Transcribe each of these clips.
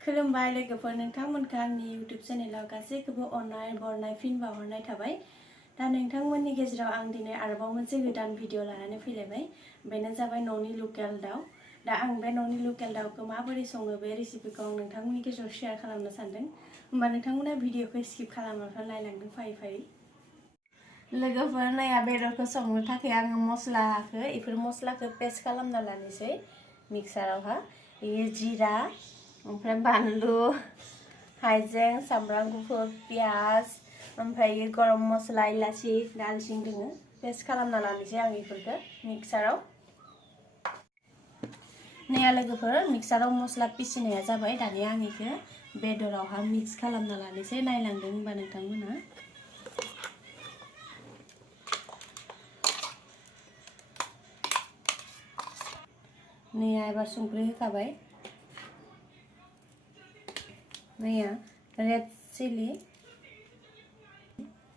खुलुमबाय लोगोफोर नोंथांमोनखौ आंनि YouTube चेनेलाव गासैखौबो अननाय बरनाय फिन बावहरनाय थाबाय। दा नोंथांमोननि गेजेराव आं दिनै आरोबाव मोनसे गोदान भिडिअ लानानै फैलायबाय। बेनो जाबाय न'नि लकेल दाउ। दा आं बे न'नि लकेल दाउखौ माबोरै सङो बे रेसिपिखौ आं नोंथांमोननि गेजेराव शेयार खालामनो सानदों। होमबा नोंथांमोना भिडिअखौ स्किप खालामालासिनो नायलांदों फारि फारि। लोगोफोर नाया बेदरखौ संनो थाखाय आङो मस्लाखौ इफोर मस्लाखौ पेस्ट खालामना लानोसै मिक्सारावहा। बेयो जिरा ओमफ्राय बानलु हाइजें सामब्राम गुफुर पियाज ओमफ्राय गरम मस्ला इलाचि दालचिनि दङ पेस्ट खालामना लानोसै आं इफोरखौ मिक्साराव। नैया लोगोफोर मिक्साराव मस्ला पिसिनाया जाबाय। दानिया आं इखौ बेदरावहा मिक्स खालामना लानोसै नायलांदों होनबा नोंथांमोना। नैया एबार संख्रि होखाबाय। नैया रेड चिली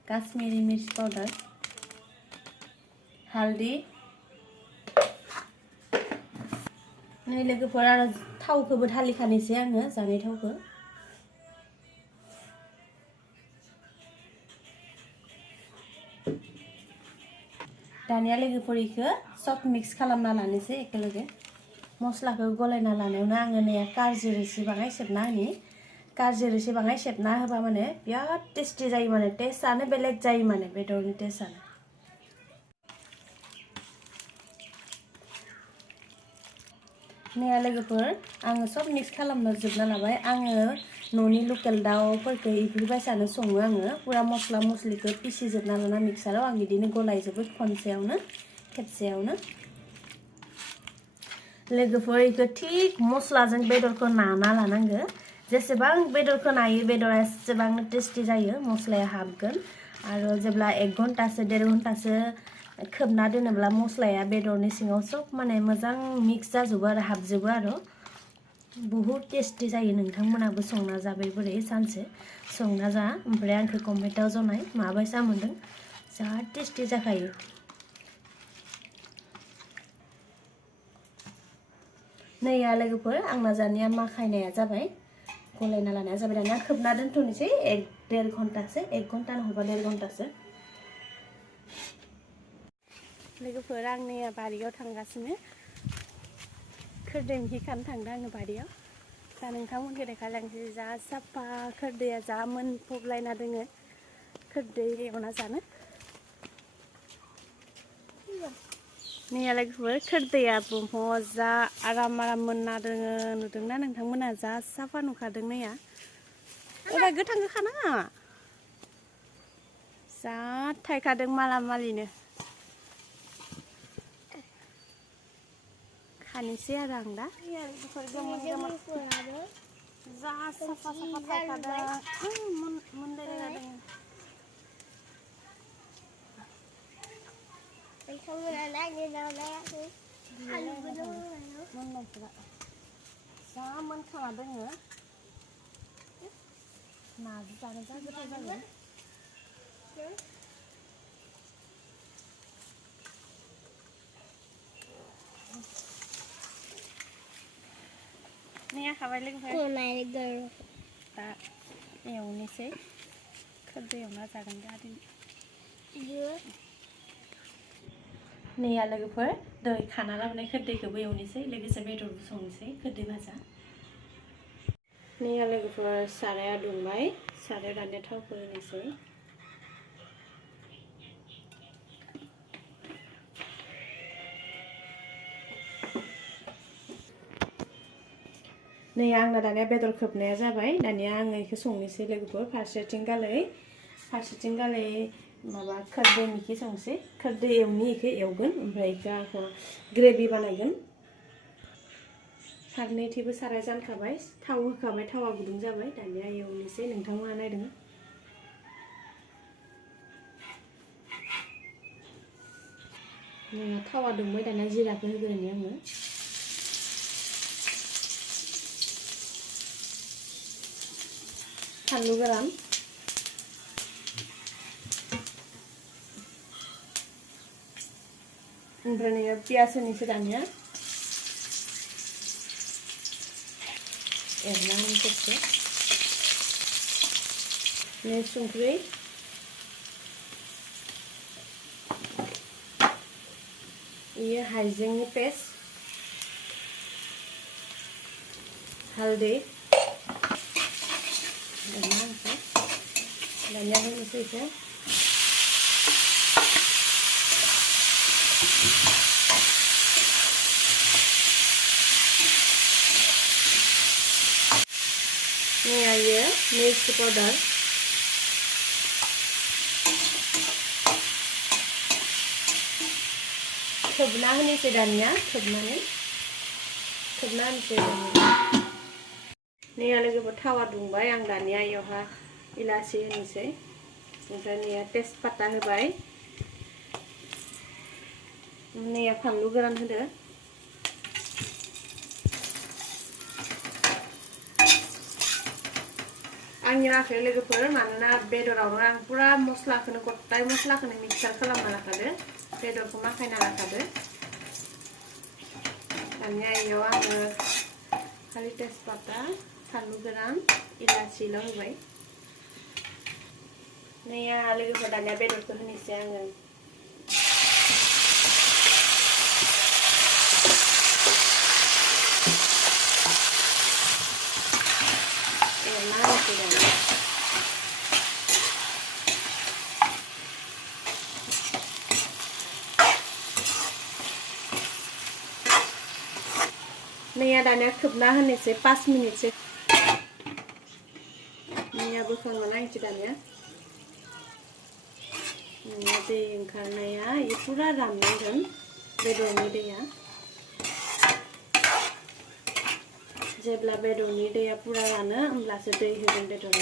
काश्मीरी मिर्च पाउडर हालदै नै लोगोफोर आरो थावखौबो थालिखानोसै आङो जानाय थावखौ। दानिया लोगोफोर इखौ सब मिक्स खालामना लानोसै एखेलगे। मस्लाखौ गलायना लानायावनो आङो नैया कारजि रोसि बाङाय सेबना होनि। कारजि रोसि बाङाय सेबना होबा माने बिराद टेस्टि जायो, माने टेस्टआनो बेलेग जायो, माने बेदरनि टेस्टआनो। नैया लोगोफोर आङो सब मिक्स खालामना जोबना लाबाय। आङो न'नि लकेल दाउफोरखौ इफोरबायसानो सङो आङो। पुरा मस्ला मस्लिखौ पिसिजोबना लाना मिक्साराव आं बिदिनो गलायजोबो खनसेयावनो खेबसेयावनो। लोगोफोर इखौ थिक मस्लाजों बेदरखौ नाना लानांगो। जेसेबां बेदरखौ नायो बेदरा एसेबांनो टेस्टि जायो, मस्लाया हाबगोन। आरो जेब्ला 1 घन्टासो 1.5 घन्टासो खोबना दोनोब्ला मस्लाया बेदरनि सिङाव सब माने मोजां मिक्स जाजोबो आरो हाबजोबो आरो बहुत टेस्टि जायो। नोंथांमोनाबो संना जाबाय बोरै सानसे संना जा, ओमफ्राय आंखौ कमेन्टआव जनाय माबायसा मोनदों। जा टेस्टि जाखायो। नैया लोगोफोर आंना जानाया माखायनाया जाबाय, गलायना लानाया जाबाय। दानिया खोबना दोनथ'नोसै 1-1.5 घन्टासो 1 घन्टा नङाबा 1.5 घन्टासो। लोगोफोर आं नैया बारियाव थांगासिनो खोरदै मिहि खानो थांदों आङो बारियाव। दा नोंथांमोनखौ देखायलांसै जा साफा खोरदैया जा मोनफबलायना दोङो खोरदै एवना जानो। नैया लोगोफोर खोरदैयाबो मजा आराम आराम मोनना दोङो, नुदोंना नोंथांमोना? जा साफा नुखादों नैया। एबा गोथांखौ खानाङा, जा थायखादों माला मालिनो। खानोसै आरो आं दा गोमोन गोमोन जा साफा साफा थायखादों मोनलायलायना दोङो। जा मोनखाना दोङो, नाजों जानो जा गोथाव जागोन। नैया खाबाय लोगोफोर दा एवनोसै खोरदै एवना जागोन दा दिनै। नैया लोगोफोर दहाय खाना लाबोनाय खोरदैखौबो एवनोसै, लोगोसे बेदरबो संनोसै खोरदै भाजा। नैया लोगोफोर साराया दुंबाय, सारायाव दानिया थावखौ होनोसै। नैया आंना दानिया बेदर खोबनाया जाबाय। दानिया आङो बेखौ संनोसै लोगोफोर। फारसेथिं गालै माबा खोरदै मिखि संसै, खोरदै एवनि इखौ एवगोन, ओमफ्राय इखौ आंखौ ग्रेभि बानायगोन। फारनैथिंबो साराय जानखाबाय, थाव होखाबाय, थावा गुदुं जाबाय। दानिया एवनोसै, नोंथांमोना नायदों। नैया थावा दुंबाय, दानिया जिराखौ होग्रोनि आङो। फानलु गोरान ओमफ्राय नैया पियाज होनोसै दानिया। एरना होनो खेबसे नै संख्रि ये हाइजेंनि पेस्ट हालदै एरना होनोसै दानिया होनोसै इखो ये मिर्च पाउडर खोबना होनोसै दानिया खोबना होनोसै नै लोगोफोर थावा दुंबाय आं दानिया इयावहा इलासि होनोसै ओमफ्राय नै तेजपाता होबाय नै फानलु गोरान होदो आंनि आखाइ लोगोफोर मानोना बेदरावनो आं पुरा मस्लाखौनो गथाय मस्लाखौनो मिक्सार खालामना लाखादो बेदरखौ माखायना लाखादो दानिया इयाव आङो खालि तेजपाता फानलु गोरान इलासिल' होबाय नै लोगोफोर दानिया बेदरखौ होनोसै आङो एरना होनोसै दानिया नैया दानिया खोबना होनोसै 5 मिनिटसो नैया बोखांना नायनोसै दानिया नैया दै ओंखारनाया ये पुरा राननांगोन बेदरनि दैया जेब्ला बेदरनि दैया पुरा रानो होमब्लासो दै होगोन बेदराव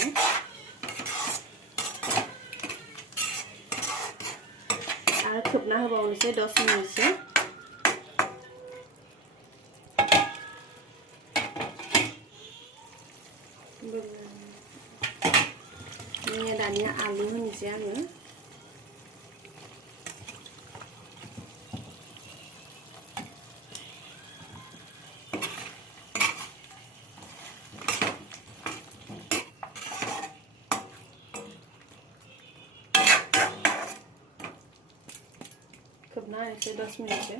आरो खोबना होबावनोसै 10 मिनिटसो नै दानिया आलु होनोसै आङो खोबना होनोसै 10 मिनिटसो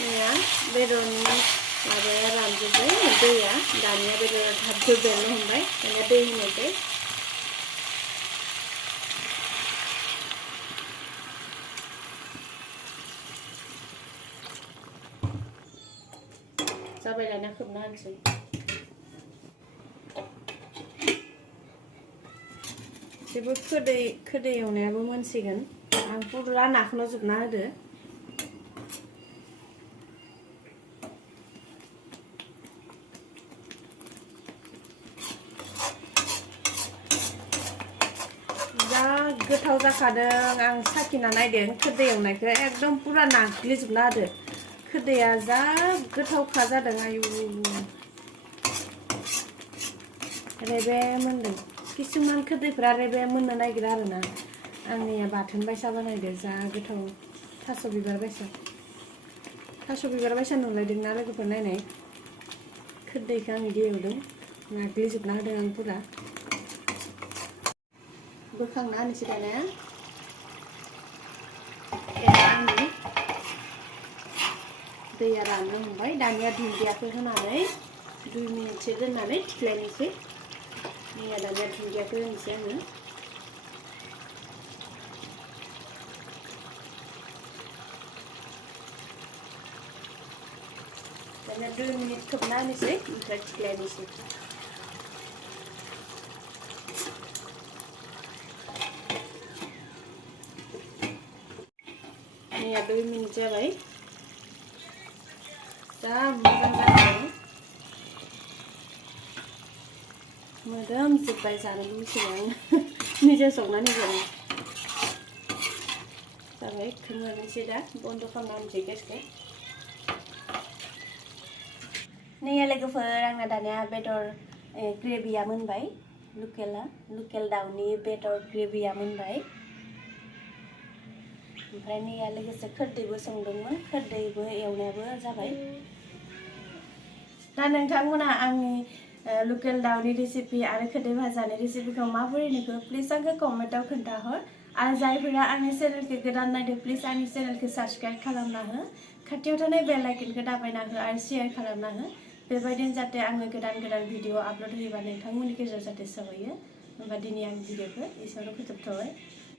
नैया बेदरनि माबाया रानजोब्बाय दैया दानिया बेदरा थाब बेरनो हमबाय दानिया दै होनोसै जाबाय दानिया खोबना होनोसै जेबो खोदै एवनायाबो मोनसिगोन आं पुरा नाखौनो जोबना होदो जा गोथाव जाखादों आं साखिना नायदों खोदै एवनायखौ एकदम पुरा नाग्लिजोबना होदो खोदैया जा गोथावखा जादों आयु रेबे मोनदों किसुमान खोदैफ्रा रेबे मोननो नागिरा आरोना आंनिया बाथोन बायसा बानायदो जा गोथाव थास' बिबार बायसा नुलायदोंना लोगोफोर नायनाय खोदैखौ आं बिदि एवदों नाग्लिजोबना होदों आं पुरा बोखांना होनोसै दानिया आंनि दैया राननो हमबाय दानिया दुन्दियाखौ होनानै 2 मिनिटसो दोननानै थिख्लायनोसै नैया दानिया दुन्दियाखौ होनोसै आङो दानिया 2 मिनिट खोबना होनोसै ओमफ्राय थिख्लायनोसै नैया 2 मिनिट जाबाय जा मोजां जादों मोदोमजोब्बाय जानो लुबैसिगोन आं निजे संनानै जानो जाबाय खोबनोसै दा बन्द खालामना होनोसै गेसखौ नैया लोगोफोर आंना दानिया बेदर ग्रेभिया मोनबाय लकेल दाउनि बेदर ग्रेभिया मोनबाय ओमफ्राय नैया लोगोसे खोरदैबो संदोंमोन खोरदैबो एवनायाबो जाबाय दा नोंथांमोना आंनि लकेल दाउनि रेसिपि आरो खोदै भाजानि रेसिपिखौ माबोरै नुखो प्लिज आंखौ कमेन्टआव खोन्थाहर आरो जायफोरा आंनि चेनेलखौ गोदान नायदों प्लिज आंनि चेनेलखौ साबस्क्राइब खालामना हो खाथियाव थानाय बेल आइकनखौ दाबायना हो आरो शेयार खालामना हो बेबायदिनो जाहाथे आङो गोदान गोदान भिडिअ आपलोड होयोबा नोंथांमोननि गेजेराव जाहाथे सहैयो होमबा दिनै आं भिडिअखौ एसेयावनो फोजोबथ'बाय।